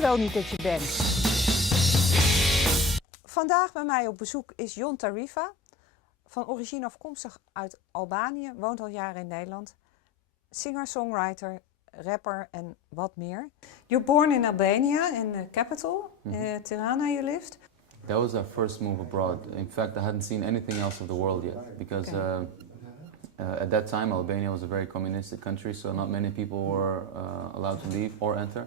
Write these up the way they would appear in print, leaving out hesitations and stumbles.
jij wel niet dat je bent? Vandaag bij mij op bezoek is Jon Tarifa. Van origine afkomstig uit Albanië, woont al jaren in Nederland. Singer-songwriter, rapper en wat meer. You're born in Albania, in the capital, Tirana you lived. That was our first move abroad. In fact, I hadn't seen anything else of the world yet because at that time Albania was a very communistic country, so not many people were allowed to leave or enter.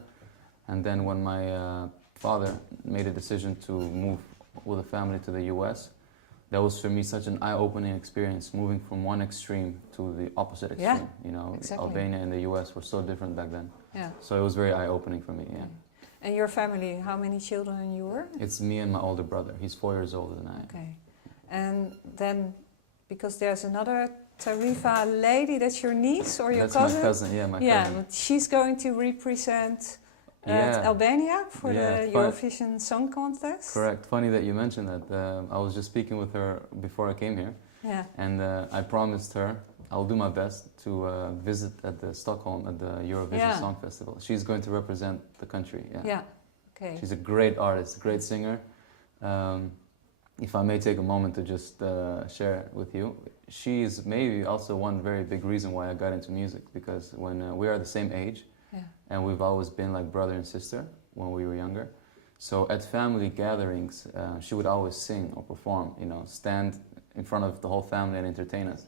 And then when my father made a decision to move with a family to the US, that was for me such an eye-opening experience, moving from one extreme to the opposite extreme. Yeah, you know, exactly. Albania and the US were so different back then. Yeah. So it was very eye-opening for me. Yeah. And your family, how many children you were? It's me and my older brother. He's 4 years older than I am. Okay. And then, because there's another Tarifa lady, that's your niece or your cousin? That's my cousin, yeah, my cousin. Yeah, but she's going to represent Albania for the Eurovision Song Contest. Correct. Funny that you mentioned that. I was just speaking with her before I came here. Yeah. And I promised her I'll do my best to visit at the Stockholm at the Eurovision Song Festival. She's going to represent the country. Yeah. Yeah. Okay. She's a great artist, great singer. If I may take a moment to just share with you, she is maybe also one very big reason why I got into music, because when we are the same age, and we've always been like brother and sister when we were younger. So at family gatherings, she would always sing or perform, you know, stand in front of the whole family and entertain us.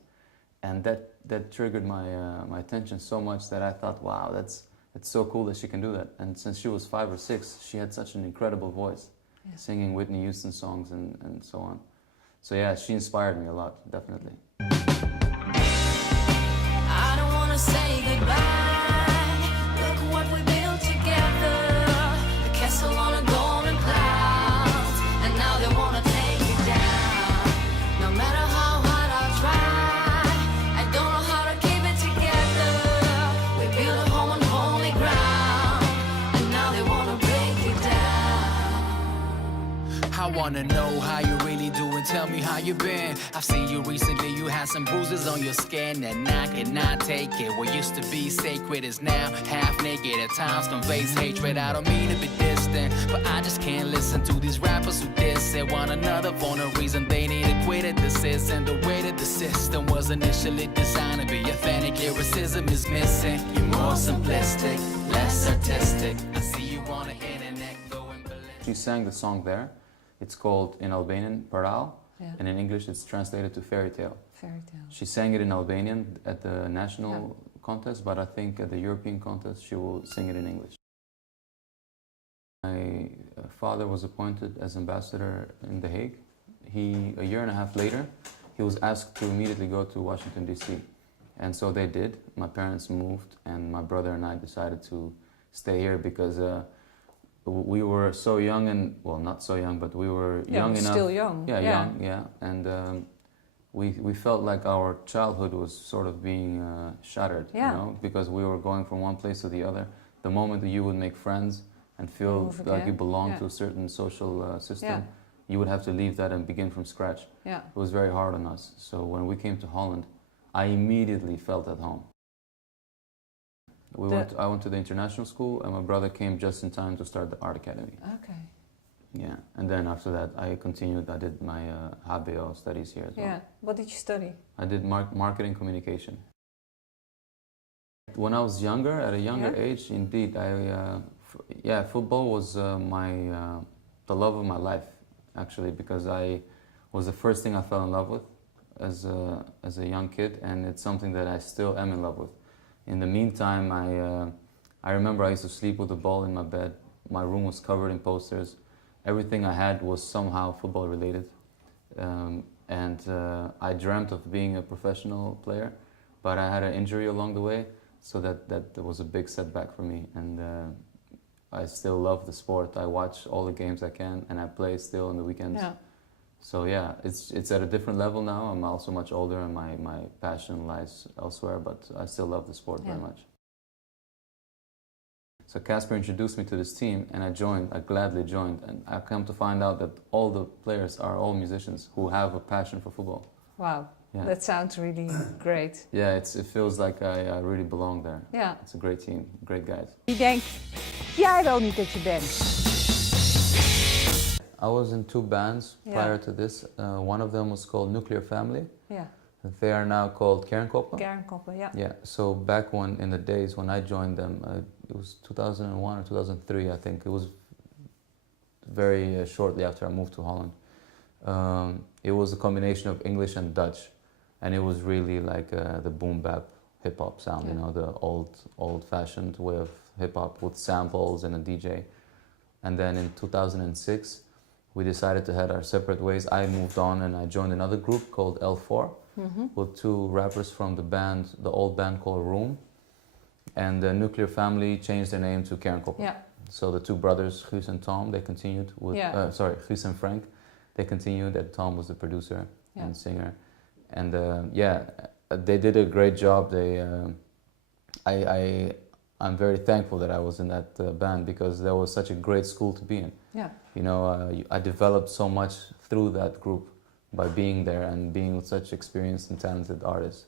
And that triggered my attention so much that I thought, wow, it's so cool that she can do that. And since she was 5 or 6, she had such an incredible voice, singing Whitney Houston songs and so on. So yeah, she inspired me a lot, definitely. I don't want to say goodbye. Look what we built together. A castle on a golden cloud. And now they want to take it down. No matter how hard I try, I don't know how to keep it together. We built a home on holy ground. And now they want to break it down. I wanna know how you really doing, tell me how you been. I've seen you recently, you had some bruises on your skin, and I could not take it. What used to be sacred is now half naked, at times conveys hatred. I don't mean to be distant, but I just can't listen to these rappers who diss at one another for no reason. They need to quit it, this is, and the way that the system was initially designed to be authentic. Lyricism is missing, you're more simplistic, less artistic. I see you on the internet going ballistic. She sang the song there. It's called in Albanian Paral, and in English it's translated to fairy tale. Fairy tale. She sang it in Albanian at the national contest, but I think at the European contest she will sing it in English. My father was appointed as ambassador in The Hague. A year and a half later, he was asked to immediately go to Washington, D.C. And so they did. My parents moved, and my brother and I decided to stay here because we were so young, and well, not so young, but we were young enough. Still young. Yeah, young. Yeah, and we felt like our childhood was sort of being shattered, you know, because we were going from one place to the other. The moment that you would make friends and feel like you belong to a certain social system, you would have to leave that and begin from scratch. Yeah. It was very hard on us. So when we came to Holland, I immediately felt at home. I went to the international school, and my brother came just in time to start the art academy. Okay. Yeah, and then after that I continued. I did my HBO studies here as well. Yeah. What did you study? I did marketing communication. When I was younger, at a younger age, indeed, football was the love of my life, actually, because I was the first thing I fell in love with as a young kid, and it's something that I still am in love with. In the meantime, I remember I used to sleep with a ball in my bed. My room was covered in posters. Everything I had was somehow football related. I dreamt of being a professional player, but I had an injury along the way, so that was a big setback for me. And I still love the sport. I watch all the games I can, and I play still on the weekends. Yeah. So yeah, it's at a different level now. I'm also much older, and my passion lies elsewhere, but I still love the sport very much. So Casper introduced me to this team, and I gladly joined, and I've come to find out that all the players are all musicians who have a passion for football. Wow, that sounds really great. Yeah, it feels like I really belong there. Yeah. It's a great team, great guys. Denk. jij wel niet dat je bent? I was in 2 bands Yeah. prior to this. One of them was called Nuclear Family. Ja, They are now called Kernkoppen. kernkoppen, ja. Yeah, so back in the days when I joined them, it was 2001 or 2003, I think. It was very shortly after I moved to Holland. It was a combination of English and Dutch, and it was really like the boom bap hip hop sound, Yeah. you know, the old-fashioned way of hip hop with samples and a DJ. And then in 2006, we decided to head our separate ways. I moved on and I joined another group called L4 with 2 rappers from the old band called Room. And the Nuclear Family changed their name to Kernkoppen. Ja, So the 2 brothers, Guus and Tom, they continued with, Yeah. Guus and Frank, they continued, and Tom was the producer Yeah. and singer. And they did a great job. I'm very thankful that I was in that band because that was such a great school to be in. ja. You know, I developed so much through that group by being there and being with such experienced and talented artists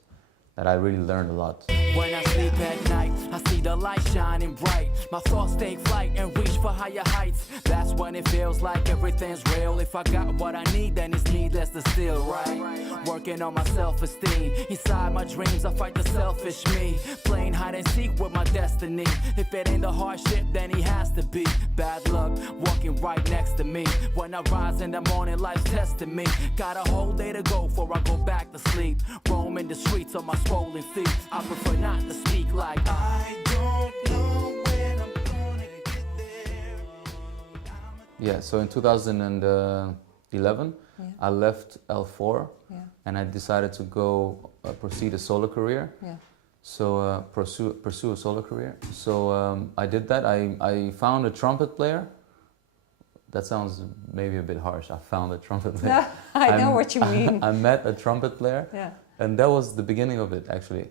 that I really learned a lot. When I sleep at night, I see the light shining bright. My thoughts take flight and reach for higher heights. That's when it feels like everything's real. If I got what I need, then it's needless to steal, right? Working on my self-esteem. Inside my dreams, I fight the selfish me. Playing hide and seek with my destiny. If it ain't the hardship, then he has to be. Bad luck, walking right next to me. When I rise in the morning, life's testing me. Got a whole day to go before I go back to sleep. Roaming the streets on my swollen feet. I prefer not to speak like I don't know when I'm gonna get there. Yeah, so in 2011, I left L4 Yeah. and I decided to go proceed a solo career. Yeah. So pursue a solo career. So I did that. I found a trumpet player. That sounds maybe a bit harsh. I found a trumpet player. I know what you mean. I met a trumpet player, Yeah. and that was the beginning of it actually.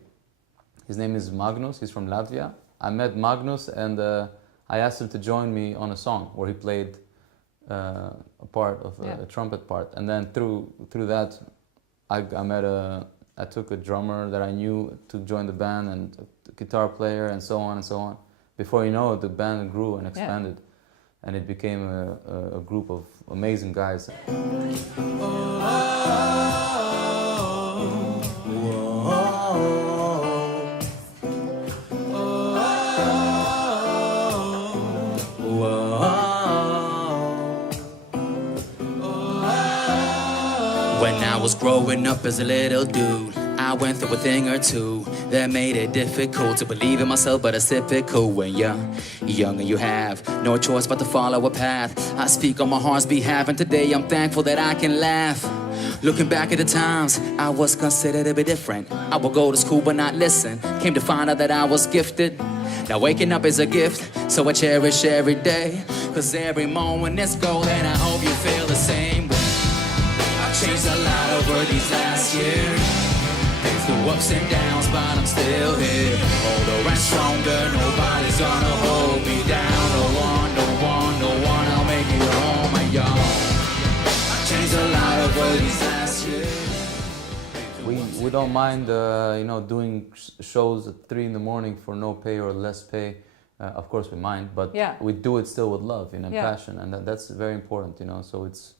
His name is Magnus. He's from Latvia. I met Magnus and I asked him to join me on a song where he played a part of Yeah. a trumpet part. And then through that, I took a drummer that I knew to join the band and a guitar player and so on and so on. Before you know it, the band grew and expanded. And it became a group of amazing guys. When I was growing up as a little dude, I went through a thing or two that made it difficult to believe in myself, but it's typical when you're young and you have no choice but to follow a path. I speak on my heart's behalf, and today I'm thankful that I can laugh. Looking back at the times, I was considered a bit different. I would go to school but not listen. Came to find out that I was gifted. Now waking up is a gift, so I cherish every day. Cause every moment is gold, and I hope you feel the same way. I've changed a lot over these last years. Been through ups and downs, but I'm still here. Older and stronger, nobody's gonna hold me down. No one, no one, no one, I'll make it on my own. I've changed a lot over these last years. We don't mind, doing shows at 3 in the morning for no pay or less pay. Of course we mind, but Yeah. we do it still with love, and Yeah. passion, and that's very important, So it's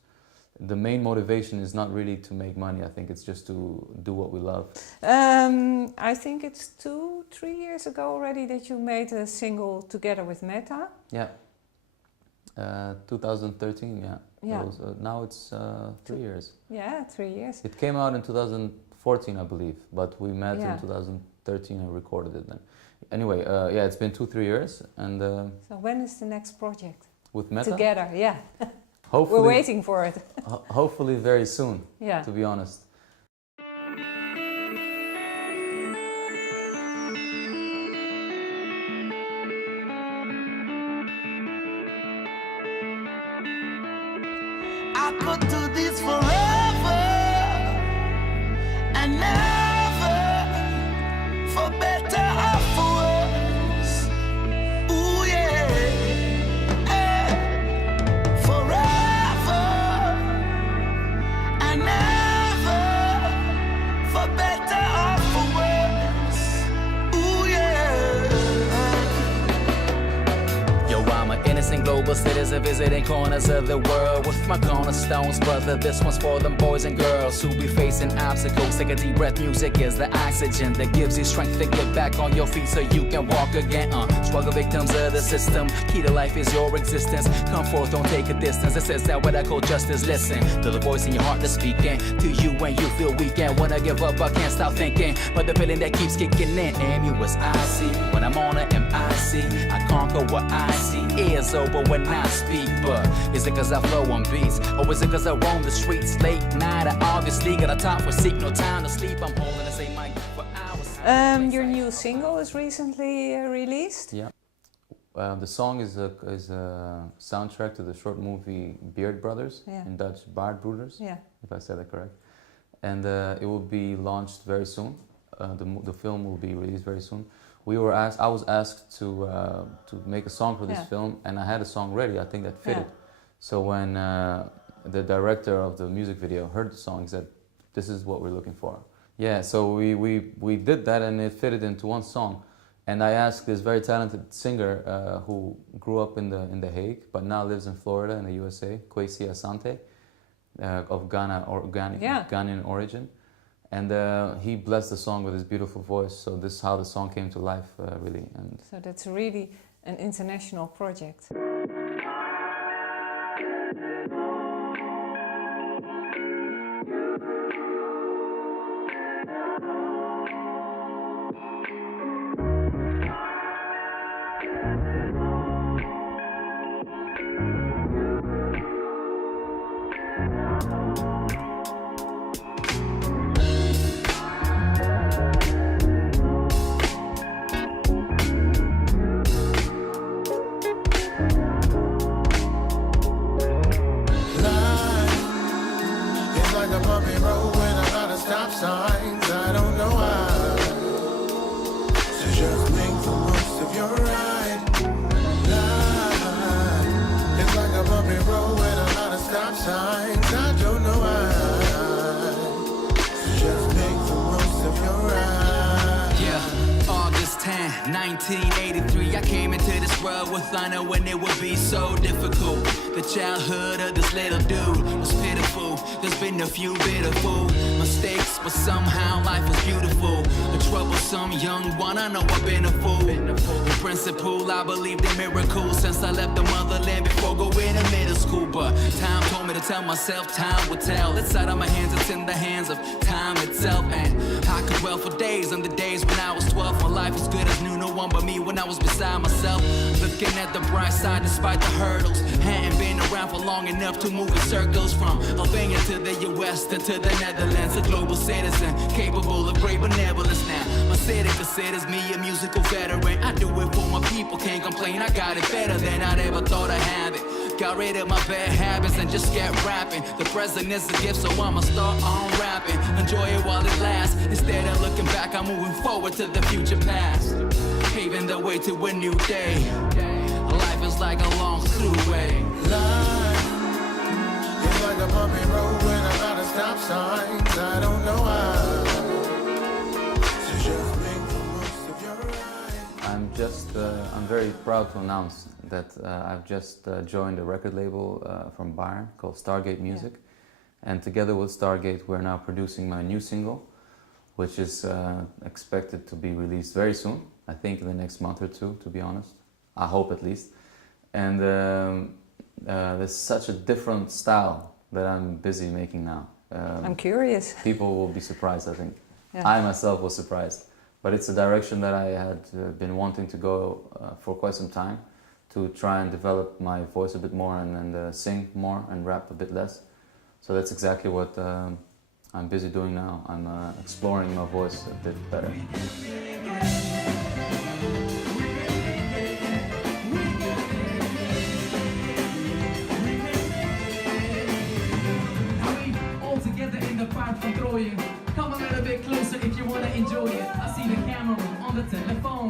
the main motivation is not really to make money. I think it's just to do what we love. I think it's 2-3 years ago already that you made a single together with Meta. Yeah. 2013, yeah. Yeah. Now it's 3 years. Yeah, 3 years. It came out in 2014, I believe, but we met Yeah. in 2013 and recorded it then. Anyway, it's been 2-3 years, and So when is the next project? with Meta, Together, yeah. hopefully, We're waiting for it. hopefully very soon, Yeah. to be honest. I could do this forever and never, for better or for worse. Ooh yeah, forever and never, for better or for worse. Ooh yeah. Yo, global citizen visiting corners of the world with my cornerstones, brother. This one's for them boys and girls who be facing obstacles. Take a deep breath, music is the oxygen that gives you strength to get back on your feet so you can walk again. Struggle victims of the system, key to life is your existence. Come forth, don't take a distance. It says that what I call justice. Listen to the voice in your heart that's speaking to you when you feel weak and wanna give up. I can't stop thinking, but the feeling that keeps kicking in. Aim was I see when I'm on a MIC. I conquer what I see. Ears open when I speak. But is it cause I flow on beats, or is it cause I roam the streets late night? I obviously got a top for seek, no time to sleep. I'm holding the same mic for hours. Your new single is recently released. Yeah. The song is a soundtrack to the short movie Beard Brothers, Yeah. in Dutch Baardbroeders, Yeah. if I said that correct. And it will be launched very soon. The film will be released very soon. I was asked to make a song for this Yeah. film, and I had a song ready. I think that fitted. Yeah. So when the director of the music video heard the song, he said, "This is what we're looking for." Yeah. So we did that, and it fitted into one song. And I asked this very talented singer who grew up in The Hague, but now lives in Florida in the USA, Kwesi Asante, of Ghanaian origin. And he blessed the song with his beautiful voice. So this is how the song came to life, really. And So that's really an international project. It's like a bumpy road with a lot of stop signs. I don't know why. So just make the most of your ride. It's like a bumpy road with a lot of stop signs. I don't know why. So just make the most of your ride. Yeah, August 10, 1983, I came into this world with honor when it would be so difficult. The childhood of this little dude was pitiful. There's been a few pitiful mistakes, but somehow life was beautiful. A troublesome young one, I know I've been a fool. In principle, I believed in miracles since I left the motherland before going to middle school. But time told me to tell myself time would tell. It's out of my hands, it's in the hands of time itself. And I could dwell for days on the days when I was 12. My life was good as knew no one but me when I was beside myself. Looking at the bright side despite the hurdles. Hadn't been around for long enough to move in circles. From Albania to the US and to the Netherlands. A global citizen capable of great benevolence now. My city considers me a musical veteran. I do it for my people, can't complain. I got it better than I'd ever thought I'd have it. Got rid of my bad habits and just kept rapping. The present is a gift, so I'ma start on rapping. Enjoy it while it lasts. Instead of looking back, I'm moving forward to the future past. Paving the way to a new day. Life is like a long throughway. Life is like a bumpy road with a lot of stop signs. I don't know why. So just make the most of your ride. I'm very proud to announce that I've just joined a record label from Bayern called Stargate Music. Yeah. And together with Stargate, we're now producing my new single, which is expected to be released very soon. I think in the next month or two, to be honest. I hope at least. And there's such a different style that I'm busy making now. I'm curious. People will be surprised, I think. Yeah. I myself was surprised. But it's a direction that I had been wanting to go for quite some time, to try and develop my voice a bit more and sing more and rap a bit less. So that's exactly what I'm busy doing now. I'm exploring my voice a bit better. All together in the fight for throwing. Come a little bit closer if you wanna enjoy it. I see the camera on the telephone.